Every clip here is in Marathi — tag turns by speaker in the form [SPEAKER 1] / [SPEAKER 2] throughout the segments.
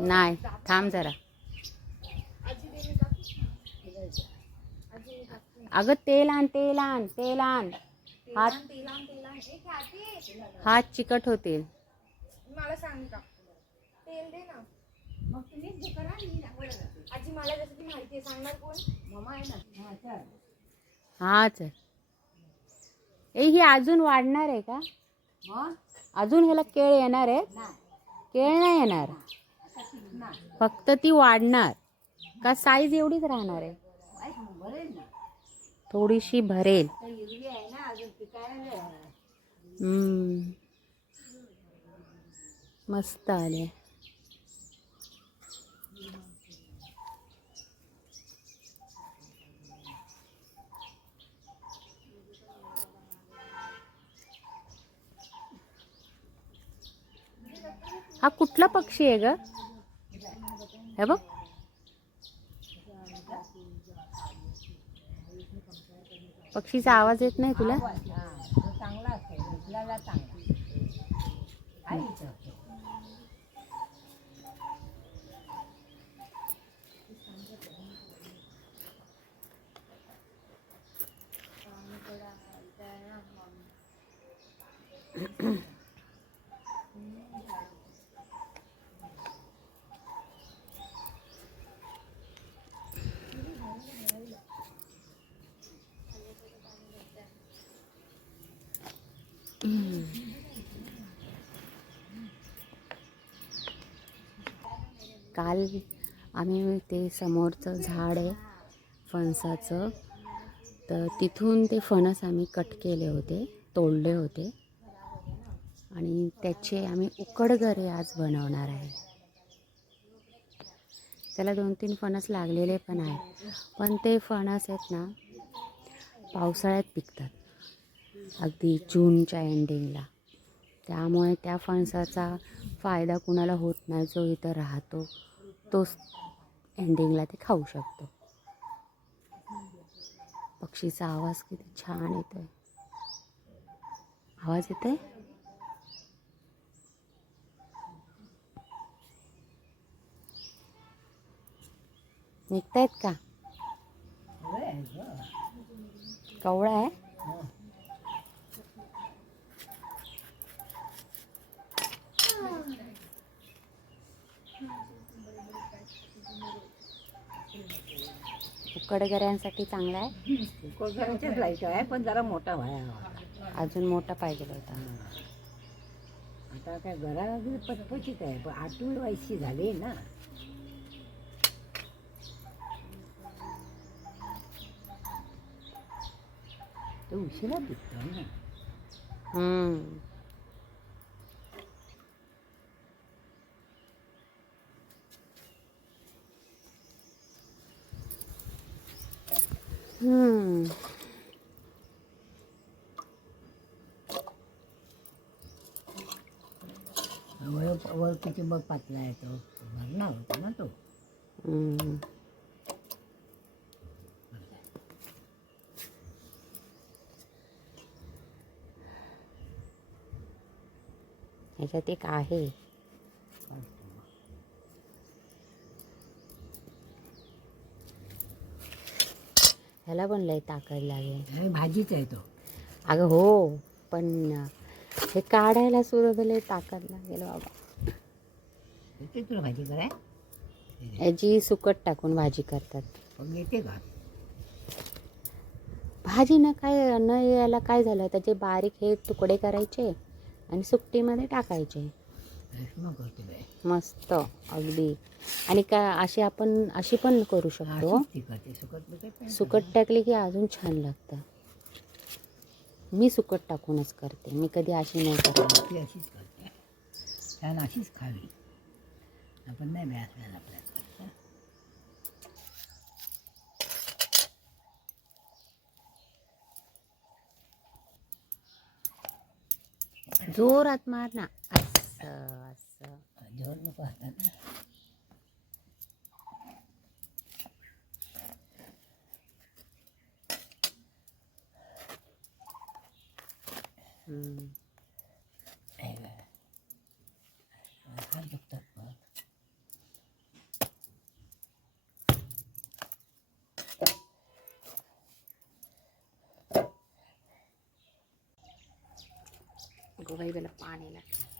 [SPEAKER 1] नाही
[SPEAKER 2] थांब जरा. अगं तेल आण तेल आण तेल आण. हात
[SPEAKER 1] तेलान तेलान तेलान ए ख्याती
[SPEAKER 2] हात चिकट होतील.
[SPEAKER 1] मला सांग का? तेल दे ना.
[SPEAKER 3] मग तुम्हीच हे करा मी लागवड करते.
[SPEAKER 1] आजी मला रेसिपी माहिती आहे सांगणार कोण?
[SPEAKER 3] मम्मा आहे ना हा चल.
[SPEAKER 2] हा चल. ए ही अजून वाढणार आहे का? अजून ह्याला केळ येणार आहे? केळ नाही येणार. फक्त ती वाढणार. का साईज एवढीच राहणार आहे? थोडीशी भरेल. मस्त आले. हा कुठला पक्षी आहे ग? हे बघ. पक्षीचा आवाज येत नाही तुला?
[SPEAKER 3] चांगला असतो दिसल्याला चांगला आहे इथं.
[SPEAKER 2] काल आम्ही ते समोरचं झाड आहे फणसाचं. तर तिथून ते फणस आम्ही कट केले होते तोडले होते. आणि त्याचे आम्ही उकडगरे आज बनवणार आहे. त्याला दोन तीन फणस लागलेले पण आहेत. पण ते फणस आहेत ना पावसाळ्यात पिकतात. अगदी जूनच्या एंडिंगला त्यामुळे त्या फणसाचा फायदा कुणाला होत नाही जो इथं राहतो तोच एंडिंगला ते खाऊ शकतो. पक्षीचा आवाज किती छान येतो आहे आवाज येतोय? निघतायत का? कवळा आहे? उकडगऱ्यांसाठी चांगला आहे.
[SPEAKER 3] कोळगरांचेच लायचं आहे पण जरा मोठा व्हाया हवा.
[SPEAKER 2] अजून मोठा पाहिजे होता.
[SPEAKER 3] आता काय घरा पचपचित आहे पण आठवी वयची झाली ना. तो उशिरा पिकतो ना.
[SPEAKER 2] हम्म. हम्म.
[SPEAKER 3] वळ वळ किती मग पातला आहे तो भरणा होता ना तो
[SPEAKER 2] हम्म. ह्याच्यात एक आहे ह्याला पण लय ताकद लागेल.
[SPEAKER 3] हे भाजीच आहे तो.
[SPEAKER 2] अगं हो पण हे काढायला सुद्धा लय ताकद लागेल बाबा.
[SPEAKER 3] येते तुला भाजी कराय?
[SPEAKER 2] याची सुकट टाकून भाजी करतात.
[SPEAKER 3] पण येते का?
[SPEAKER 2] भाजी न काय न यायला काय झालं? त्याचे बारीक हे तुकडे करायचे आणि सुकटीमध्ये टाकायचे. मस्त अगदी. आणि का अशी आपण अशी पण करू शकतो.
[SPEAKER 3] सुकट
[SPEAKER 2] टाकली की अजून छान लागतं. मी सुकट टाकूनच करते. मी कधी अशी नाही करत.
[SPEAKER 3] अशीच करते. छान अशीच खावी. आपण नाही आपल्याला
[SPEAKER 2] जोरात मार ना. असं असं
[SPEAKER 3] जोर नको हातात ना
[SPEAKER 2] हम्म.
[SPEAKER 3] हे बघ. शकतात परत
[SPEAKER 2] गोबाईला पाणी लागलं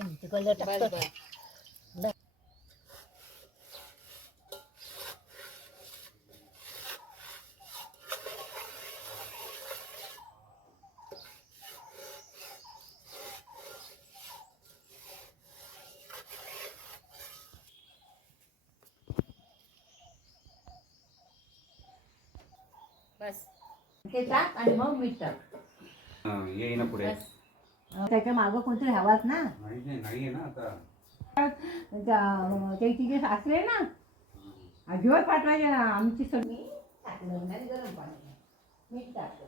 [SPEAKER 3] काय नाही, तिकडलं टाकतो
[SPEAKER 2] बस
[SPEAKER 3] ते टाक आणि मग मीठ टाक
[SPEAKER 4] हा, येई ना पुढे
[SPEAKER 3] त्याच्या मागं कोणतरी हवाच ना?
[SPEAKER 4] नाही नाही नाहीये ना आता.
[SPEAKER 3] त्या- ते तिचे सासरे ना? अजिबात पाठवायचे ना आमची सगळी. टाकलं नाही गरम पाणी मीठ टाकलं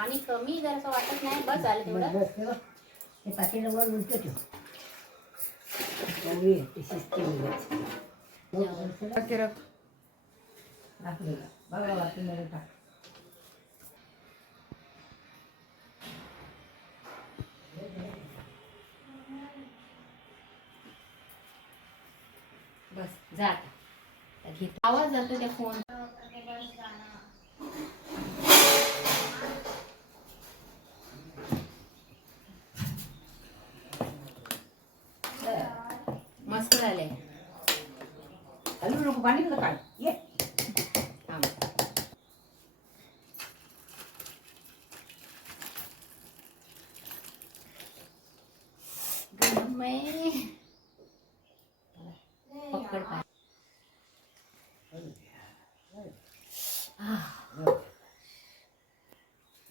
[SPEAKER 2] पाणी कमी जर असं वाटत नाही बस झालं तेवढं.
[SPEAKER 3] ते पातेलं वर उलट ठेव. बघा टाक
[SPEAKER 2] बस जा आता. आता घे. आवाज जातो त्या फोन मस्त झाले
[SPEAKER 3] हलवू नको पाणी तुला काय ये
[SPEAKER 2] थांब. गरम आहे. पकड पाय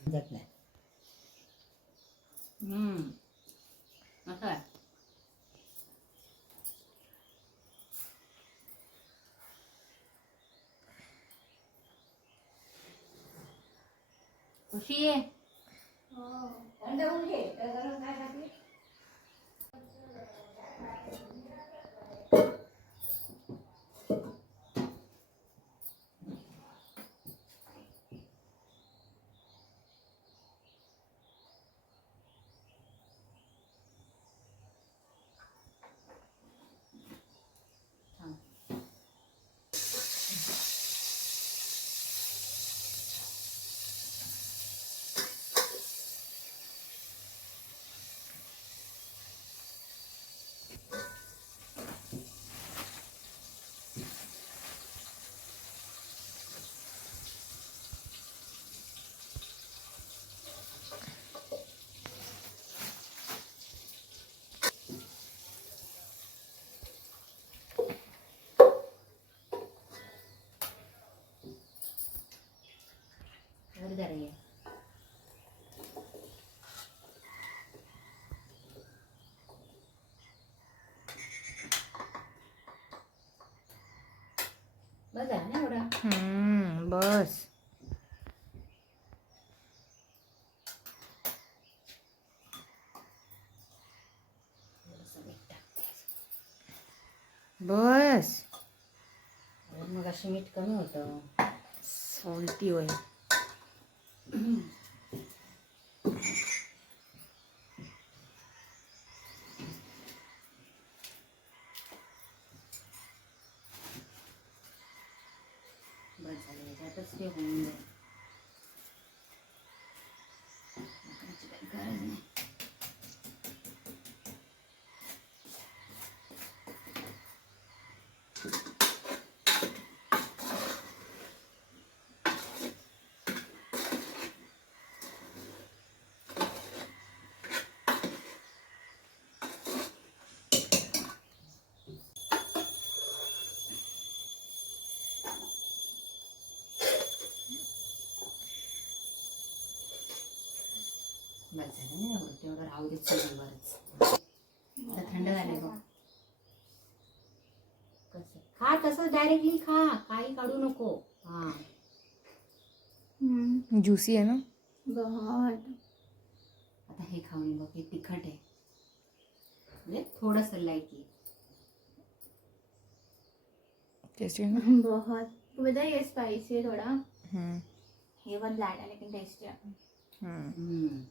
[SPEAKER 3] समजत नाही
[SPEAKER 2] हम्म असं आहे खुशी आहे
[SPEAKER 3] थंड होऊन घे तर गरम काय टाकली
[SPEAKER 2] वर जरा ये. बस झालं ना एवढं
[SPEAKER 1] बस बस
[SPEAKER 2] अशी मीठ कमी होतं.
[SPEAKER 1] सॉल्टी होईल
[SPEAKER 2] बस झालं होऊन जाईल बस झालं ना एवढं तेवढं राहू दे चुलीवरच आता थंड झालंय बघ. कसं? खा तसं डायरेक्टली खा काही काढू नको. हा.
[SPEAKER 1] ज्युसी आहे ना?
[SPEAKER 2] आता हे खाऊन बघ हे तिखट आहे. म्हणजे थोडंसं लाईटली
[SPEAKER 1] टेस्टी आहे ना?
[SPEAKER 5] बहुत बताइए ये स्पाइसी है थोड़ा.
[SPEAKER 1] हम्म,
[SPEAKER 5] ये बहुत लाइट है लेकिन टेस्टी है
[SPEAKER 1] हम्म.
[SPEAKER 2] हम्म.